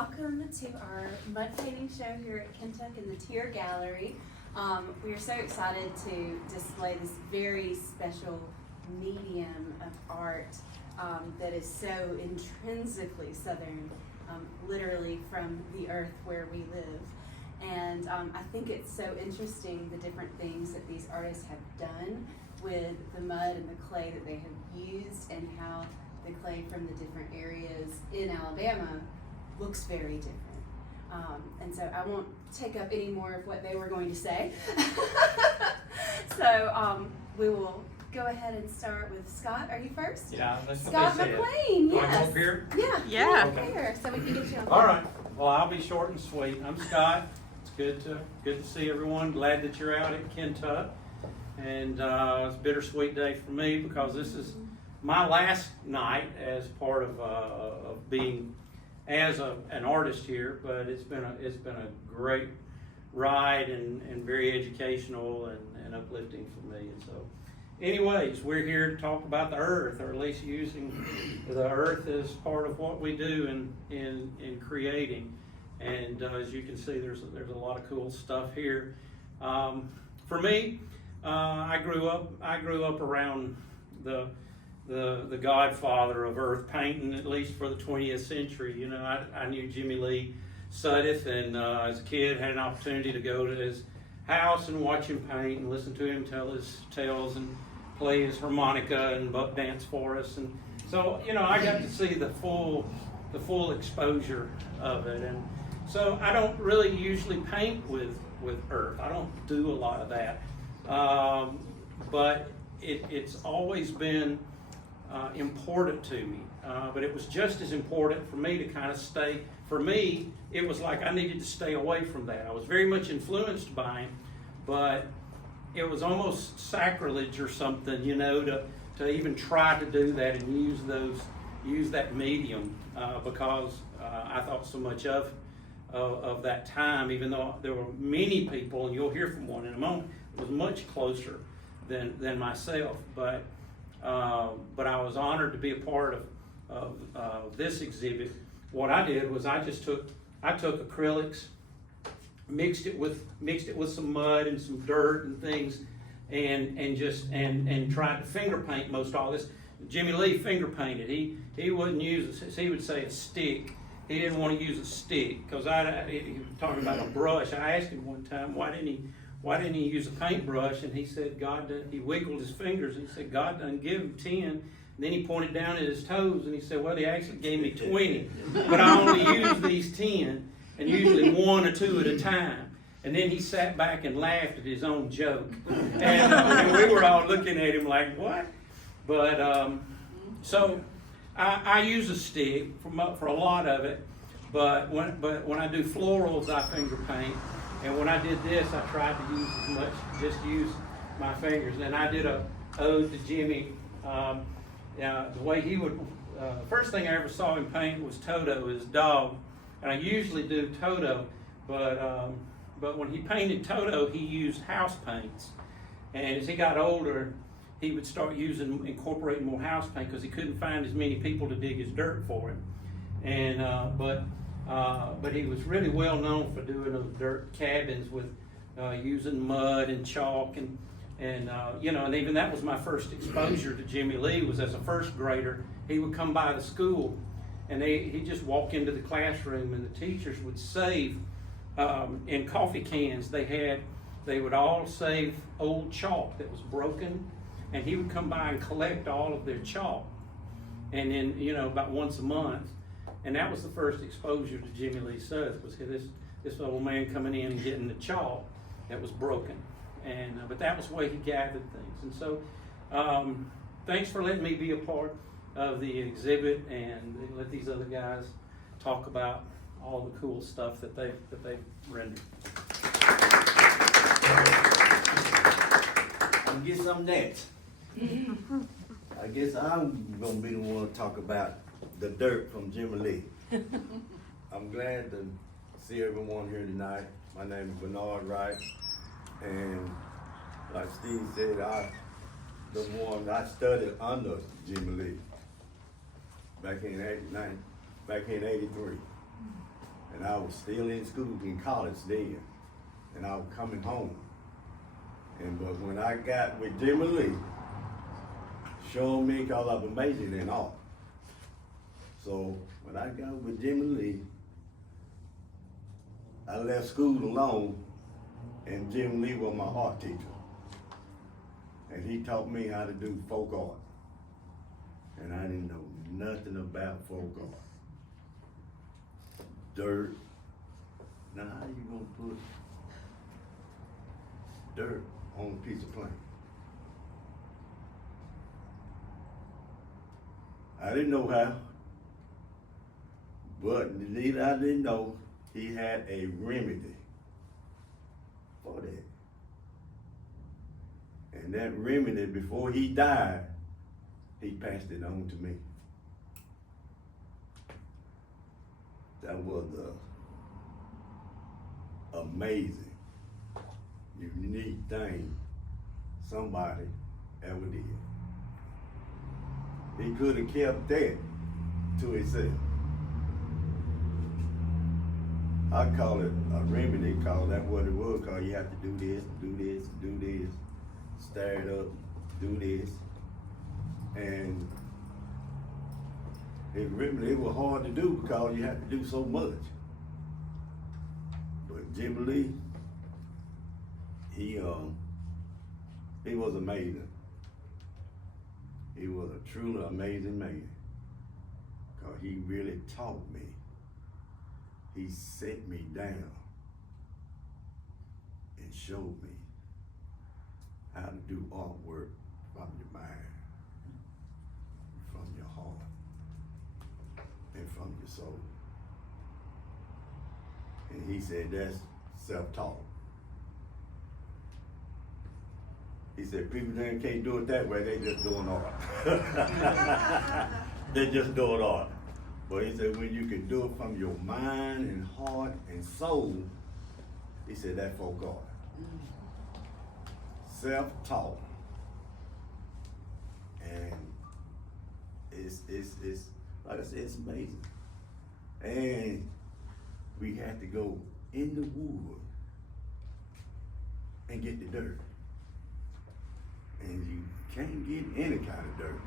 welcome to our mud painting show here at Kentuck in the Teer Gallery. We are so excited to display this very special medium of art that is so intrinsically Southern, literally from the earth where we live. And I think it's so interesting the different things that these artists have done with the mud and the clay that they have used, and how the clay from the different areas in Alabama looks very different. And so I won't take up any more of what they were going to say. So we will go ahead and start with Scott. Are you first? Yeah, that's Scott what they said. McQueen, Do I go yes. up here? Yeah, Okay. here, so we can get you on. All right. Well, I'll be short and sweet. I'm Scott. It's good to see everyone. Glad that you're out at Kentuck. And it's a bittersweet day for me because this is my last night as part of being as an artist here. But it's been a great ride and very educational and uplifting for me. And so, anyways, we're here to talk about the earth, or at least using the earth as part of what we do in creating. And as you can see, there's a lot of cool stuff here. For me, I grew up around the godfather of earth painting, at least for the 20th century. You know, I knew Jimmy Lee Suddiff, and as a kid had an opportunity to go to his house and watch him paint and listen to him tell his tales and play his harmonica and buck dance for us. And so, you know, I got to see the full exposure of it. And so I don't really usually paint with earth. I don't do a lot of that. But it's always been important to me. But it was just as important for me to kind of stay. For me, it was like I needed to stay away from that. I was very much influenced by him, but it was almost sacrilege or something, you know, to even try to do that and use that medium because I thought so much of that time, even though there were many people, and you'll hear from one in a moment, it was much closer than myself. But I was honored to be a part of this exhibit. What I did was I took acrylics, mixed it with some mud and some dirt and things, and tried to finger paint most all this. Jimmy Lee finger painted. He wouldn't use, he would say a stick. He didn't want to use a stick because he was talking about a brush. I asked him one time why didn't he use a paintbrush, and he said he wiggled his fingers and he said God doesn't give him 10. And then he pointed down at his toes and he said, well, he actually gave me 20, but I only use these 10, and usually 1 or 2 at a time. And then he sat back and laughed at his own joke, and we were all looking at him like, what? But so I use a stick for a lot of it, but when I do florals, I finger paint. And when I did this, I tried to use my fingers. And I did a ode to Jimmy. The way he would, first thing I ever saw him paint was Toto, his dog. And I usually do Toto, but when he painted Toto, he used house paints. And as he got older, he would start incorporating more house paint because he couldn't find as many people to dig his dirt for him. And but he was really well known for doing those dirt cabins with using mud and chalk and you know, and even that was my first exposure to Jimmy Lee. Was as a first grader. He would come by the school, and he'd just walk into the classroom, and the teachers would save in coffee cans. They would all save old chalk that was broken, and he would come by and collect all of their chalk, and then, you know, about once a month. And that was the first exposure to Jimmy Lee Suddiff, was this old man coming in and getting the chalk that was broken. And but that was the way he gathered things. And so thanks for letting me be a part of the exhibit, and let these other guys talk about all the cool stuff that they've rendered. I'll get some next. I guess I'm gonna be the one to talk about the dirt from Jimmy Lee. I'm glad to see everyone here tonight. My name is Bernard Wright, and like Steve said, I studied under Jimmy Lee back in '83. I was still in school, in college then, and I was coming home. But when I got with Jimmy Lee, showed me, cause I was majoring in art. So when I got with Jimmy Lee, I left school alone, and Jimmy Lee was my art teacher. And he taught me how to do folk art. And I didn't know nothing about folk art. Dirt. Now how you gonna put dirt on a piece of plank? I didn't know how, but neither I didn't know he had a remedy for that. And that remedy, before he died, he passed it on to me. That was the amazing, unique thing somebody ever did. He could have kept that to himself. I call it a remedy, cause that's what it was, cause you have to do this, do this, do this, stir it up, do this. And it was hard to do because you have to do so much. But Jimmy Lee, he was amazing. He was a truly amazing man. Cause he really taught me. He set me down and showed me how to do artwork from your mind, from your heart, and from your soul. And he said that's self-taught. He said people that can't do it that way, they just doing art. They just doing art. But he said when you can do it from your mind and heart and soul, he said that's for God. Self-taught. And it's like I said, it's amazing. And we had to go in the wood and get the dirt. And you can't get any kind of dirt.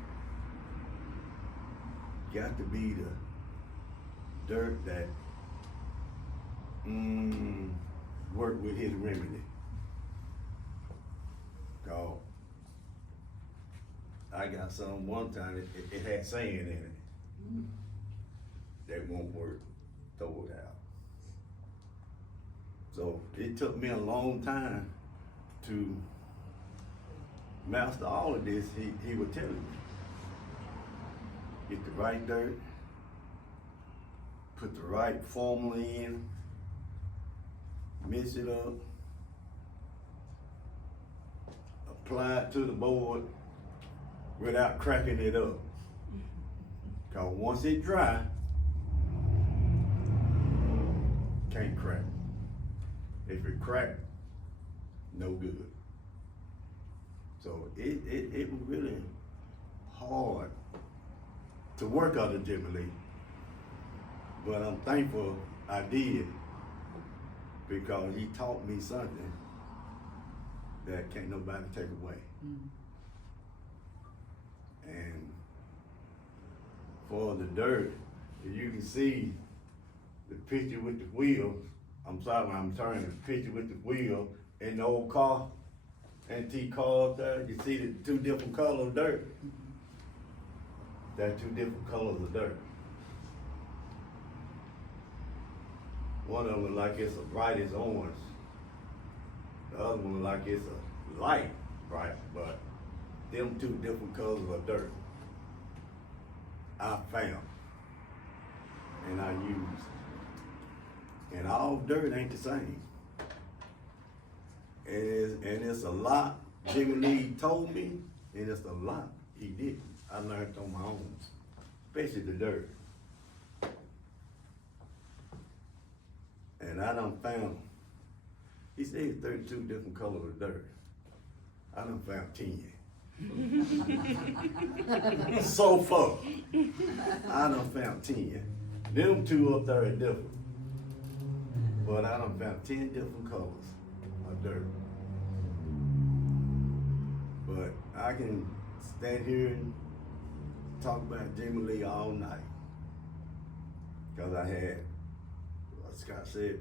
Got to be the dirt that work with his remedy. Cause I got some one time, it had sand in it. That won't work, throw it out. So it took me a long time to master all of this. He would tell me. Get the right dirt, put the right formula in, mix it up, apply it to the board without cracking it up. Cause once it dry, can't crack. If it crack, no good. So it was really hard to work under Jimmy Lee, but I'm thankful I did because he taught me something that can't nobody take away. And for the dirt, you can see the picture with the wheel. I'm sorry, I'm turning the picture with the wheel in the old car, antique car up there. You see the two different colors of dirt. There are two different colors of dirt. One of them like it's a brightest orange. The other one like it's a light bright, but them two different colors of dirt I found and I used. And all dirt ain't the same. And it's a lot Jimmy Lee told me, and it's a lot he didn't. I learned on my own, especially the dirt. And I done found, he said 32 different colors of dirt. I done found 10. So far, I done found 10. Them two up there are different. but I done found 10 different colors of dirt. But I can stand here and talk about Jimmy Lee all night. Cause I had, like Scott said,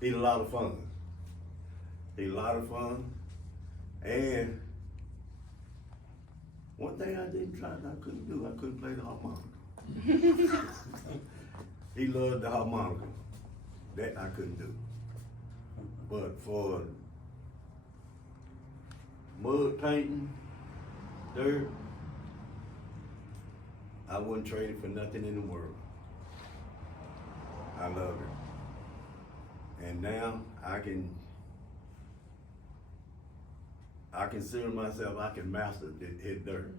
he's a lot of fun. He's a lot of fun. And one thing I didn't try, I couldn't do, I couldn't play the harmonica. He loved the harmonica. That I couldn't do. But for mud painting, dirt, I wouldn't trade it for nothing in the world. I love it. And now I consider myself, I can master his dirt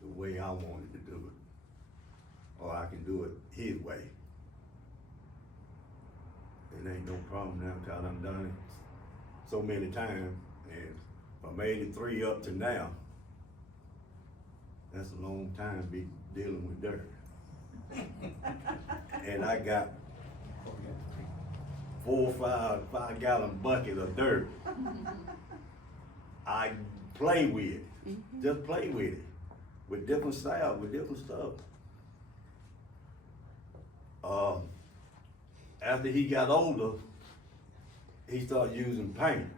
the way I wanted to do it. Or I can do it his way. It ain't no problem now because I've done it so many times. And from 83 up to now, that's a long time to be dealing with dirt. And I got 4 or 5 gallon bucket of dirt. I play with it, just play with it, with different styles, with different stuff. After he got older, he started using paint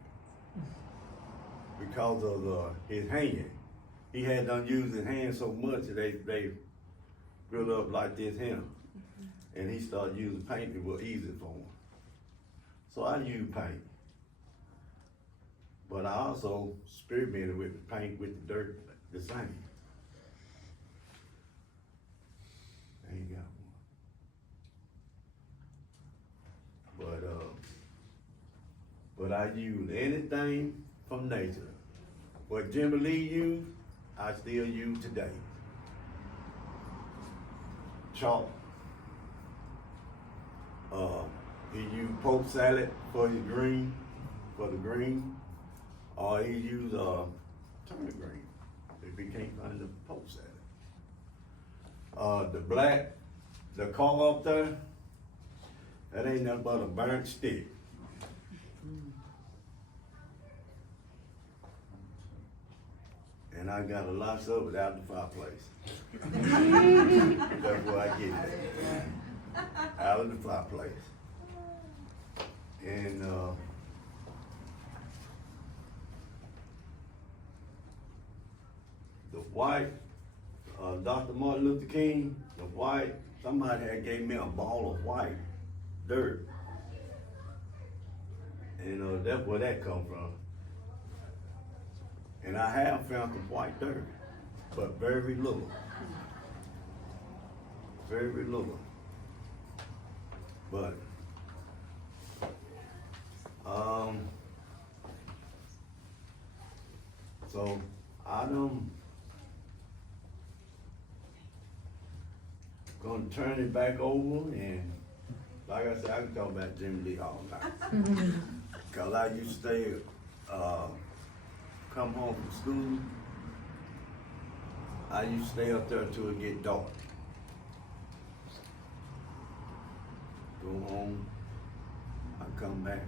because of his hand. He had done used his hand so much that they grew up like this here. And he started using paint, it was easy for him. So I use paint. But I also experimented with the paint with the dirt the same. I ain't got one. But I use anything from nature. What Jimmy Lee used, I still use today. Chalk. He used poke salad for his green, for the green, or he used turnip green if he can't find the poke salad. The black, the car up there, that ain't nothing but a burnt stick. And I got a lot of it out the fireplace. That's where I get it. Out of the fireplace. And the white, Dr. Martin Luther King, the white, somebody had gave me a ball of white dirt. And that's where that come from. And I have found some white dirt, but very little. Very little. But so I'm gonna turn it back over, and like I said, I can talk about Jimmy Lee all night. Cause I used to stay, come home from school, I used to stay up there till it get dark. Go home, I come back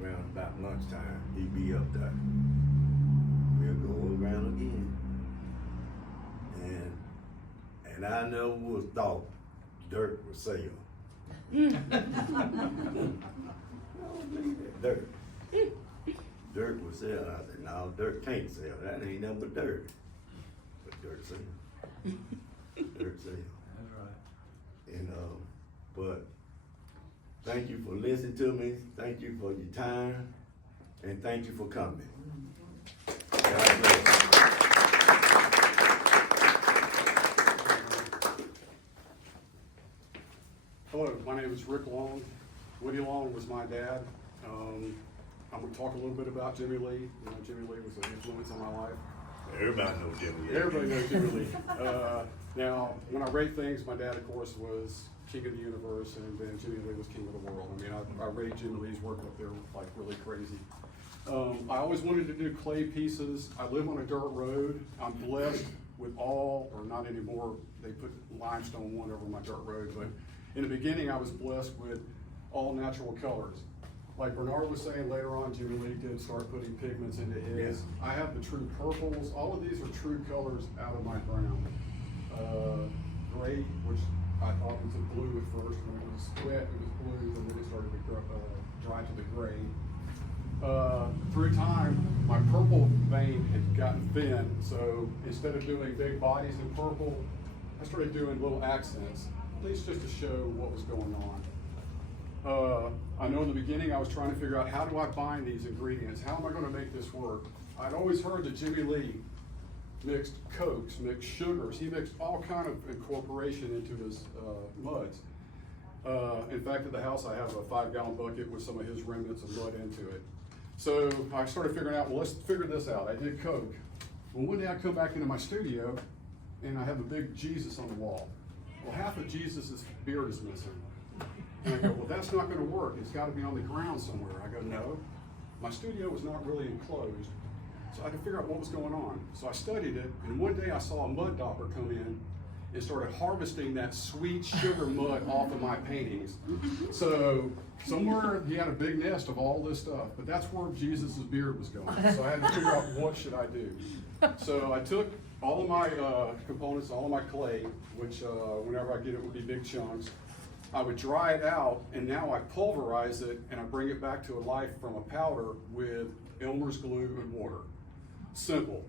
around about lunchtime, he'd be up there. We'll go around again. And I never would have thought dirt would sell. I don't believe that. Dirt. Dirt would sell. I said, no, dirt can't sell. That ain't nothing but dirt. But dirt sell. Dirt sell. That's right. And but thank you for listening to me. Thank you for your time. And thank you for coming. God bless. Hello, my name is Rik Long. Woody Long was my dad. I'm going to talk a little bit about Jimmy Lee. You know, Jimmy Lee was an influence on my life. Everybody knows Jimmy Lee. Everybody knows Jimmy Lee. Now, when I rate things, my dad, of course, was king of the universe, and then Jimmy Lee was king of the world. I mean, I rate Jimmy Lee's work up there like really crazy. I always wanted to do clay pieces. I live on a dirt road. I'm blessed with all, or not anymore, they put limestone one over my dirt road, but In the beginning, I was blessed with all natural colors. Like Bernard was saying, later on, Jimmy Lee did start putting pigments into his. I have the true purples. All of these are true colors out of my ground. Gray, which I thought was a blue at first. When it was wet, it was blue, and then it started to dry to the gray. Through time, my purple vein had gotten thin, so instead of doing big bodies in purple, I started doing little accents, at least just to show what was going on. I know in the beginning I was trying to figure out, how do I bind these ingredients? How am I going to make this work? I'd always heard that Jimmy Lee mixed cokes, mixed sugars. He mixed all kind of incorporation into his muds. In fact, at the house I have a 5-gallon bucket with some of his remnants of mud into it. So I started figuring out, well, let's figure this out. I did coke. Well, one day I come back into my studio and I have a big Jesus on the wall. Well, half of Jesus' beard is missing. And I go, well, that's not gonna work. It's gotta be on the ground somewhere. I go, no. My studio was not really enclosed. So I had to figure out what was going on. So I studied it, and one day I saw a mud dauber come in and started harvesting that sweet sugar mud off of my paintings. So somewhere he had a big nest of all this stuff, but that's where Jesus' beard was going. So I had to figure out, what should I do? So I took all of my components, all of my clay, which whenever I get it would be big chunks. I would dry it out, and now I pulverize it and I bring it back to a life from a powder with Elmer's glue and water. Simple.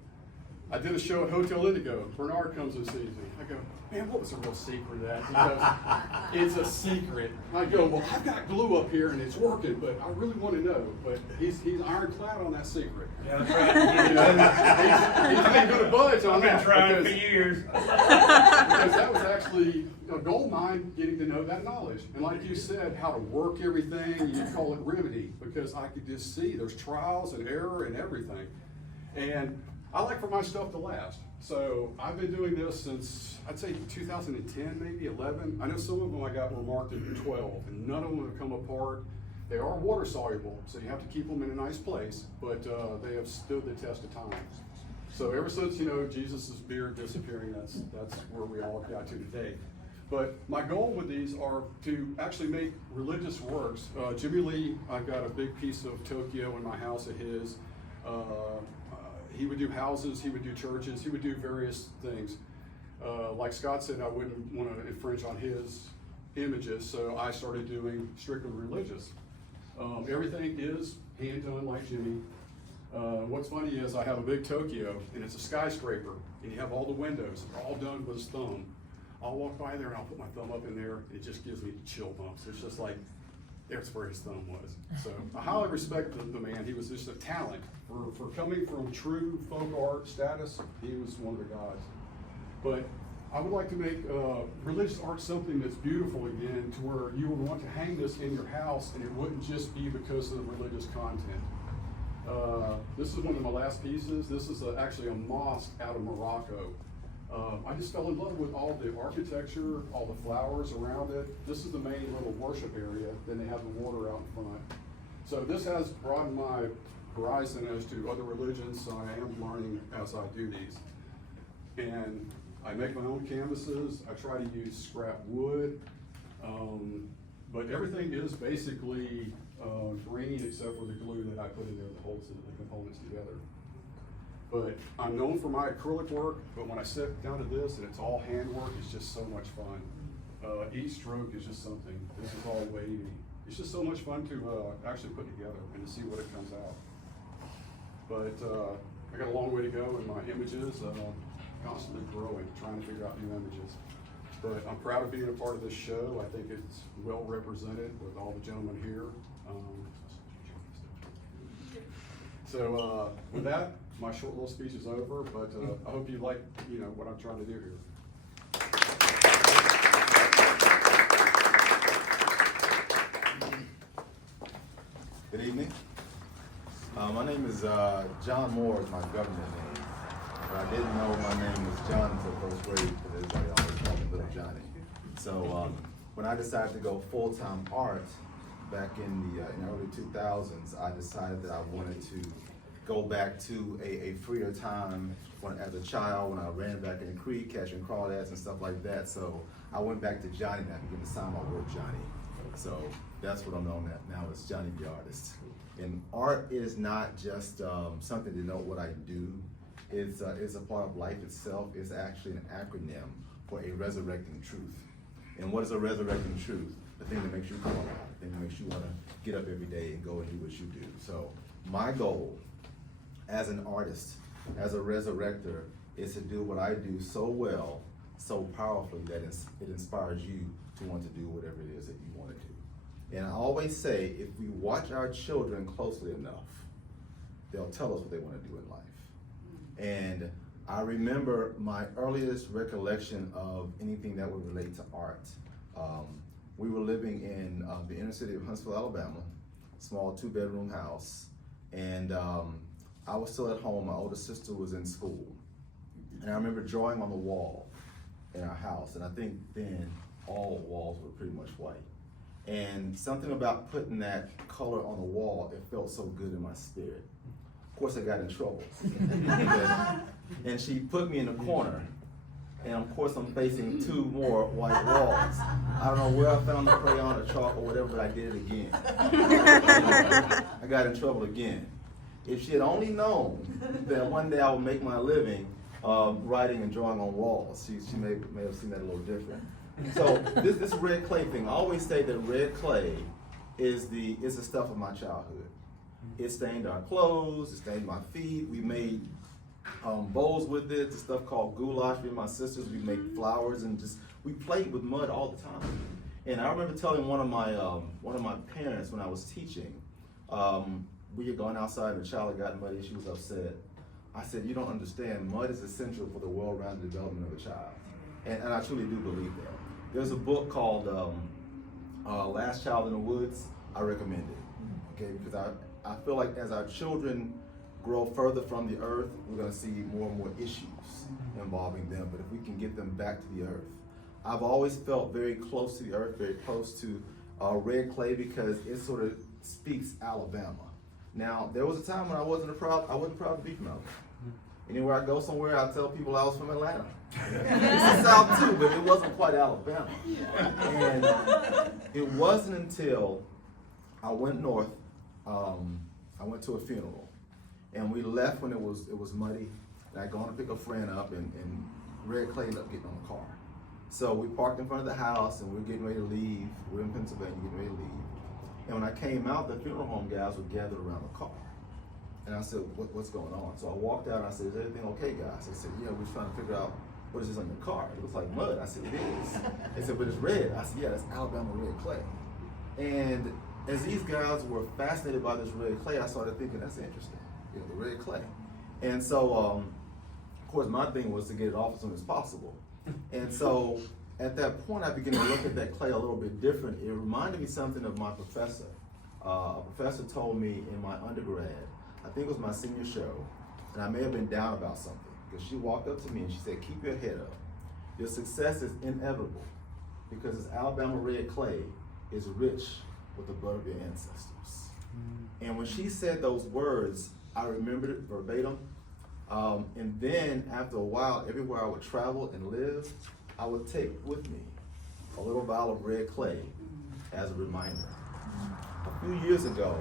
I did a show at Hotel Indigo. Bernard comes and sees me. I go, man, what was the real secret of that? He goes, it's a secret. I go, well, I've got glue up here and it's working, but I really want to know. But he's ironclad on that secret. Yeah, I'm trying to get it done. He's not going to budge on I've been that. trying for years. Because that was actually a gold mine, getting to know that knowledge. And like you said, how to work everything, you call it remedy, because I could just see there's trials and error and everything. And I like for my stuff to last. So I've been doing this since, I'd say 2010, maybe 11. I know some of them I got were marked at 12, and none of them have come apart. They are water soluble, so you have to keep them in a nice place, but they have stood the test of time. So ever since, Jesus' beard disappearing, that's where we all got to today. But my goal with these are to actually make religious works. Jimmy Lee, I've got a big piece of Tokyo in my house of his. He would do houses, he would do churches, he would do various things. Like Scott said, I wouldn't want to infringe on his images, so I started doing strictly religious. Everything is hand done like Jimmy. What's funny is I have a big Tokyo, and it's a skyscraper, and you have all the windows, they're all done with his thumb. I'll walk by there and I'll put my thumb up in there, and it just gives me chill bumps. It's just like, that's where his thumb was. So I highly respect the man. He was just a talent. For coming from true folk art status, he was one of the gods. But I would like to make religious art something that's beautiful again, to where you would want to hang this in your house and it wouldn't just be because of the religious content. This is one of my last pieces. This is actually a mosque out of Morocco. I just fell in love with all the architecture, all the flowers around it. This is the main little worship area. Then they have the water out in front. So this has broadened my horizon as to other religions, so I am learning as I do these. And I make my own canvases. I try to use scrap wood, but everything is basically green except for the glue that I put in there that holds the components together. But I'm known for my acrylic work, but when I sit down to this and it's all handwork, it's just so much fun. Each stroke is just something. This is all wavy. It's just so much fun to actually put together and to see what it comes out. But I got a long way to go in my images, constantly growing, trying to figure out new images. But I'm proud of being a part of this show. I think it's well represented with all the gentlemen here. So with that, my short little speech is over, but I hope you like, what I'm trying to do here. Good evening. My name is Jahni Moore is my government name, but I didn't know my name was John until first grade because everybody always called me Little Johnny. So when I decided to go full-time art back in the early 2000s, I decided that I wanted to go back to a freer time as a child when I ran back in the creek catching crawdads and stuff like that. So I went back to Jahni and I began to sign my word Jahni. So that's what I'm known as now as Jahni the artist. And art is not just something to denote what I do. It's a part of life itself. It's actually an acronym for a resurrecting truth. And what is a resurrecting truth? The thing that makes you come alive, the thing that makes you want to get up every day and go and do what you do. So my goal as an artist, as a resurrector, is to do what I do so well, so powerfully that it inspires you to want to do whatever it is that you want to do. And I always say, if we watch our children closely enough, they'll tell us what they want to do in life. And I remember my earliest recollection of anything that would relate to art. We were living in the inner city of Huntsville, Alabama, small 2-bedroom house. And I was still at home, my older sister was in school. And I remember drawing on the wall in our house. And I think then all walls were pretty much white. And something about putting that color on the wall, it felt so good in my spirit. Of course, I got in trouble. And she put me in a corner. And of course, I'm facing 2 more white walls. I don't know where I found the crayon or chalk or whatever, but I did it again. I got in trouble again. If she had only known that one day I would make my living writing and drawing on walls, she may have seen that a little different. So this red clay thing, I always say that red clay is the stuff of my childhood. It stained our clothes, it stained my feet. We made bowls with it, the stuff called goulash. Me and my sisters, we make flowers and we played with mud all the time. And I remember telling one of my parents when I was teaching, we had gone outside and the child had gotten muddy and she was upset. I said, you don't understand, mud is essential for the well-rounded development of a child. And I truly do believe that. There's a book called Last Child in the Woods. I recommend it, okay? Because I feel like as our children grow further from the earth, we're gonna see more and more issues involving them. But if we can get them back to the earth. I've always felt very close to the earth, very close to red clay because it sort of speaks Alabama. Now, there was a time when I wasn't proud to be from Alabama. Anywhere I go somewhere, I tell people I was from Atlanta. It's the South too, but it wasn't quite Alabama. And it wasn't until I went north, I went to a funeral. And we left when it was muddy. And I'd gone to pick a friend up and red clay ended up getting on the car. So we parked in front of the house and we were getting ready to leave. We're in Pennsylvania, getting ready to leave. And when I came out, the funeral home guys were gathered around the car. And I said, what's going on? So I walked out and I said, is everything okay, guys? They said, yeah, we're trying to figure out what is this on your car? It looks like mud. I said, it is. They said, but it's red. I said, yeah, that's Alabama red clay. And as these guys were fascinated by this red clay, I started thinking, that's interesting, the red clay. And so, of course, my thing was to get it off as soon as possible. And so, at that point, I began to look at that clay a little bit different. It reminded me something of my professor. A professor told me in my undergrad, I think it was my senior show, and I may have been down about something, because she walked up to me and she said, keep your head up. Your success is inevitable, because this Alabama red clay is rich with the blood of your ancestors. And when she said those words, I remembered it verbatim. And then after a while, everywhere I would travel and live, I would take with me a little vial of red clay as a reminder. A few years ago,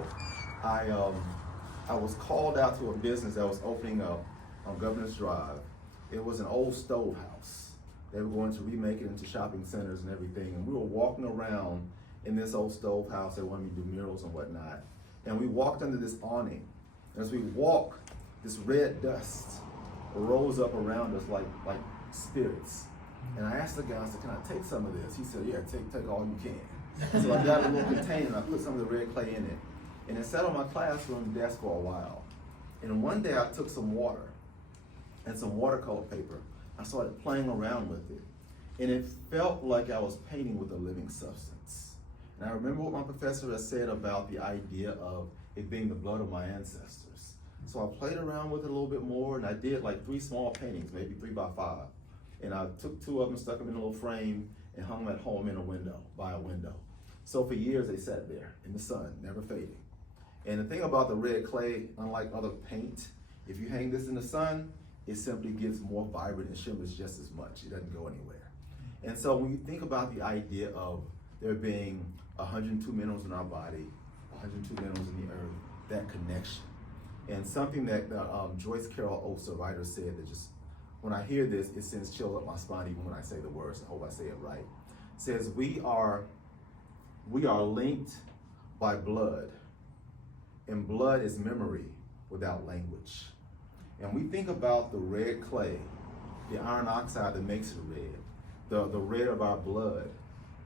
I was called out to a business that was opening up on Governor's Drive. It was an old stove house. They were going to remake it into shopping centers and everything. And we were walking around in this old stove house. They wanted me to do murals and whatnot. And we walked under this awning. And as we walked, this red dust rose up around us like spirits. And I asked the guy, I said, can I take some of this? He said, yeah, take all you can. So I got a little container and I put some of the red clay in it. And it sat on my classroom desk for a while. And one day I took some water and some watercolor paper. I started playing around with it. And it felt like I was painting with a living substance. And I remember what my professor had said about the idea of it being the blood of my ancestors. So I played around with it a little bit more, and I did like 3 small paintings, maybe 3 by 5. And I took 2 of them, stuck them in a little frame, and hung them at home in a window, by a window. So for years they sat there in the sun, never fading. And the thing about the red clay, unlike other paint, if you hang this in the sun, it simply gets more vibrant and shimmers just as much. It doesn't go anywhere. And so when you think about the idea of there being 102 minerals in our body, 102 minerals in the earth, that connection. And something that Joyce Carol Oates, a writer, said that just, when I hear this, it sends chills up my spine even when I say the words. I hope I say it right. It says, we are linked by blood, and blood is memory without language. And we think about the red clay, the iron oxide that makes it red, the red of our blood.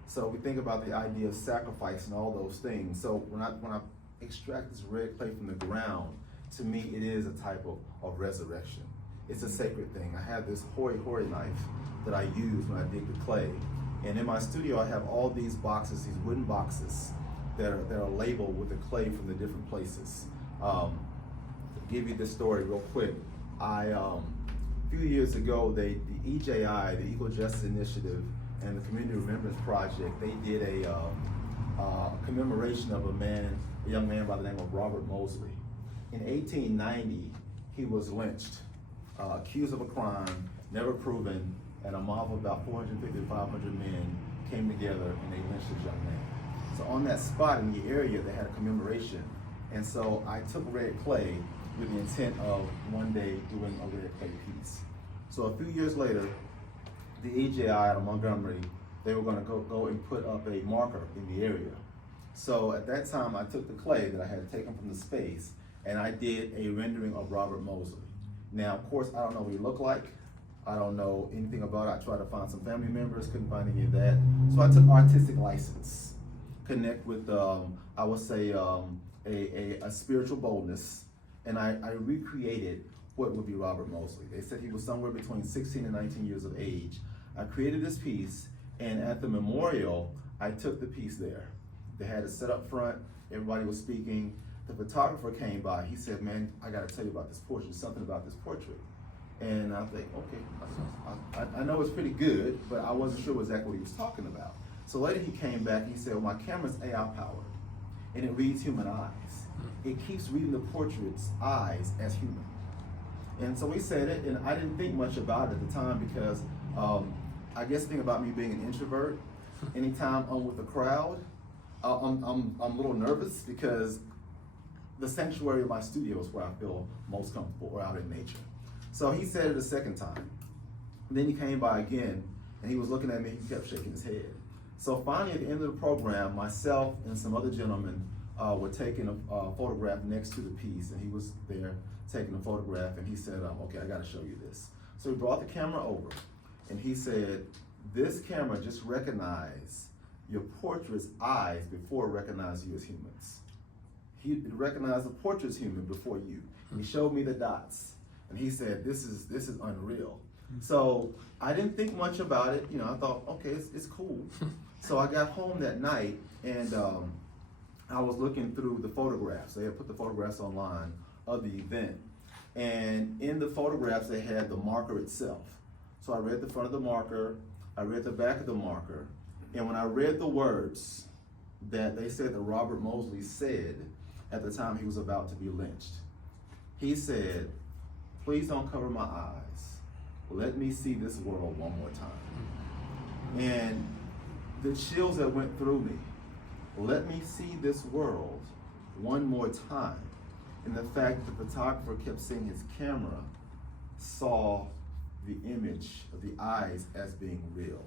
So we think about the idea of sacrifice and all those things. So when I extract this red clay from the ground, to me it is a type of resurrection. It's a sacred thing. I have this hori knife that I use when I dig the clay. And in my studio I have all these boxes, these wooden boxes that are labeled with the clay from the different places. Give you this story real quick. A few years ago, the EJI, the Equal Justice Initiative, and the Community Remembrance Project, they did a commemoration of a young man by the name of Robert Mosley. In 1890, he was lynched, accused of a crime, never proven, and a mob of about 450 to 500 men came together and they lynched this young man. So on that spot in the area, they had a commemoration. And so I took red clay with the intent of one day doing a red clay piece. So a few years later, the EJI out of Montgomery, they were gonna go and put up a marker in the area. So at that time, I took the clay that I had taken from the space and I did a rendering of Robert Mosley. Now, of course, I don't know what he looked like. I don't know anything about it. I tried to find some family members, couldn't find any of that. So I took artistic license, connect with, I would say, a spiritual boldness, and I recreated what would be Robert Mosley. They said he was somewhere between 16 and 19 years of age. I created this piece, and at the memorial, I took the piece there. They had it set up front, everybody was speaking. The photographer came by, he said, man, I gotta tell you about this portrait, something about this portrait. And I think, okay, I know it's pretty good, but I wasn't sure exactly what he was talking about. So later he came back and he said, well, my camera's AI powered, and it reads human eyes. It keeps reading the portrait's eyes as human. And so we said it, and I didn't think much about it at the time because I guess the thing about me being an introvert, anytime I'm with a crowd, I'm a little nervous because the sanctuary of my studio is where I feel most comfortable, or out in nature. So he said it a second time. And then he came by again, and he was looking at me, he kept shaking his head. So finally, at the end of the program, myself and some other gentlemen were taking a photograph next to the piece, and he was there taking a photograph, and he said, okay, I gotta show you this. So he brought the camera over, and he said, this camera just recognized your portrait's eyes before it recognized you as humans. He recognized the portrait as human before you. And he showed me the dots, and he said, this is unreal. So I didn't think much about it. You know, I thought, okay, it's cool. So I got home that night, and I was looking through the photographs. They had put the photographs online of the event. And in the photographs, they had the marker itself. So I read the front of the marker, I read the back of the marker, and when I read the words that they said that Robert Mosley said at the time he was about to be lynched, he said, please don't cover my eyes. Let me see this world one more time. And the chills that went through me, let me see this world one more time. And the fact the photographer kept saying his camera saw the image of the eyes as being real.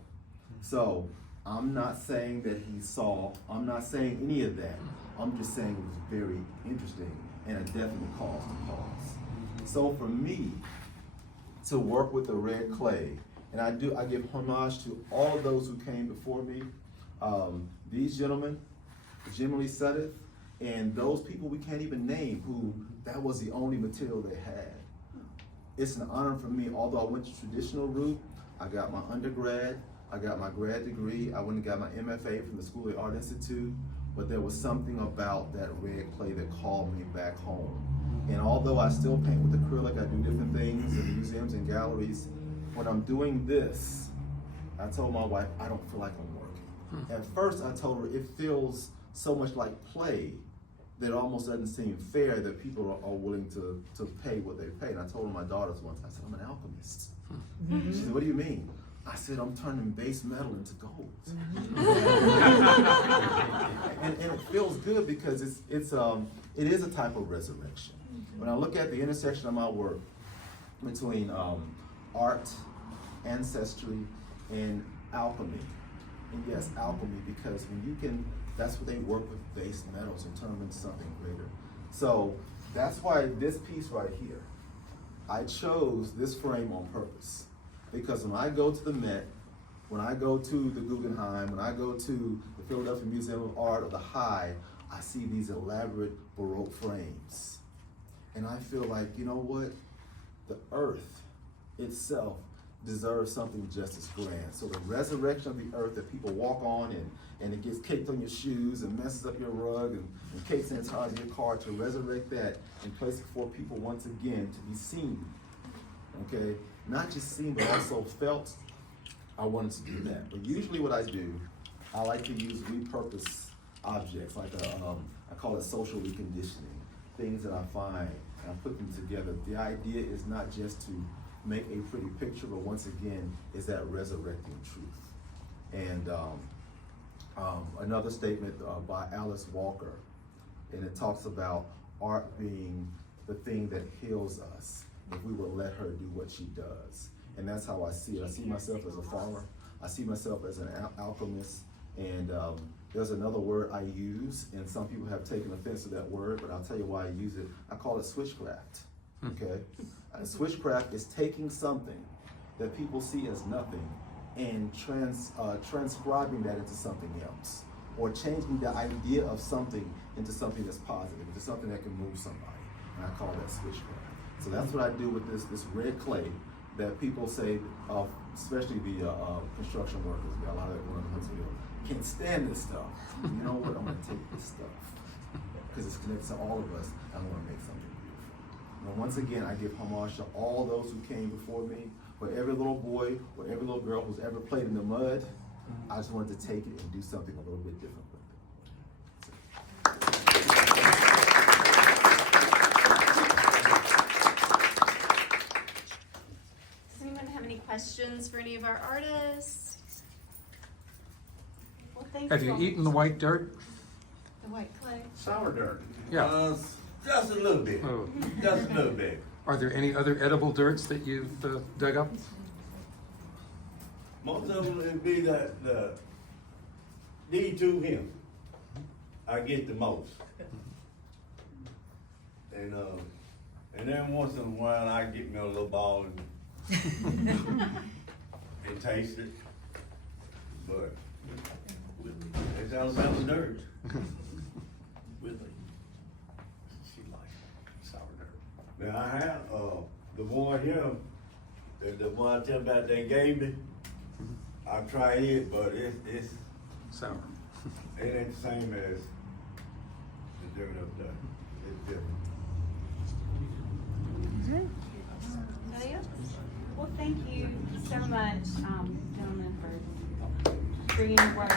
So I'm not saying that he saw, I'm not saying any of that. I'm just saying it was very interesting and a definite cause to pause. So for me to work with the red clay, and I give homage to all of those who came before me, these gentlemen, Jahni Moore, and those people we can't even name who that was the only material they had. It's an honor for me, although I went the traditional route, I got my undergrad, I got my grad degree, I went and got my MFA from the School of Art Institute, but there was something about that red clay that called me back home. And although I still paint with acrylic, I do different things in museums and galleries, when I'm doing this, I told my wife, I don't feel like I'm working. At first I told her it feels so much like play that almost doesn't seem fair that people are willing to pay what they pay. And I told my daughters once, I said, I'm an alchemist. She said, what do you mean? I said, I'm turning base metal into gold. and it feels good because it is a type of resurrection. When I look at the intersection of my work between art, ancestry, and alchemy, and yes, alchemy, because when you can, that's what they work with, base metals, and turn them into something greater. So that's why this piece right here, I chose this frame on purpose. Because when I go to the Met, when I go to the Guggenheim, when I go to the Philadelphia Museum of Art or the High, I see these elaborate Baroque frames. And I feel like, you know what? The earth itself deserves something just as grand. So the resurrection of the earth that people walk on and it gets caked on your shoes and messes up your rug and cakes in the tires of your car, to resurrect that and place it before people once again to be seen. Okay? Not just seen, but also felt. I wanted to do that. But usually what I do, I like to use repurpose objects, like I call it social reconditioning, things that I find and I put them together. The idea is not just to make a pretty picture, but once again, is that resurrecting truth. And another statement by Alice Walker, and it talks about art being the thing that heals us if we will let her do what she does. And that's how I see it. I see myself as a farmer. I see myself as an alchemist. And there's another word I use, and some people have taken offense to that word, but I'll tell you why I use it. I call it switchcraft, okay? Switchcraft is taking something that people see as nothing and transcribing that into something else, or changing the idea of something into something that's positive, into something that can move somebody. And I call that switchcraft. So that's what I do with this red clay that people say, especially the construction workers, got a lot of it going on in Huntsville, can't stand this stuff. You know what? I'm gonna take this stuff because it's connected to all of us. I want to make something beautiful. And once again, I give homage to all those who came before me. For every little boy or every little girl who's ever played in the mud, I just wanted to take it and do something a little bit different with it. Does anyone have any questions for any of our artists? Well, thank Have you all. eaten the white dirt? The white clay? Sour dirt. Yeah. Just a little bit. Oh. Just a little bit. Are there any other edible dirts that you've dug up? Most of them would be these two here. I get the most. And then once in a while I get me a little ball and taste it. But it's all about the dirt. Now I have the one here, the one I tell about they gave me. I tried it, but it's Sour. it ain't the same as the dirt up there. It's different. Anybody else? Well, thank you so much, gentlemen, for bringing your work.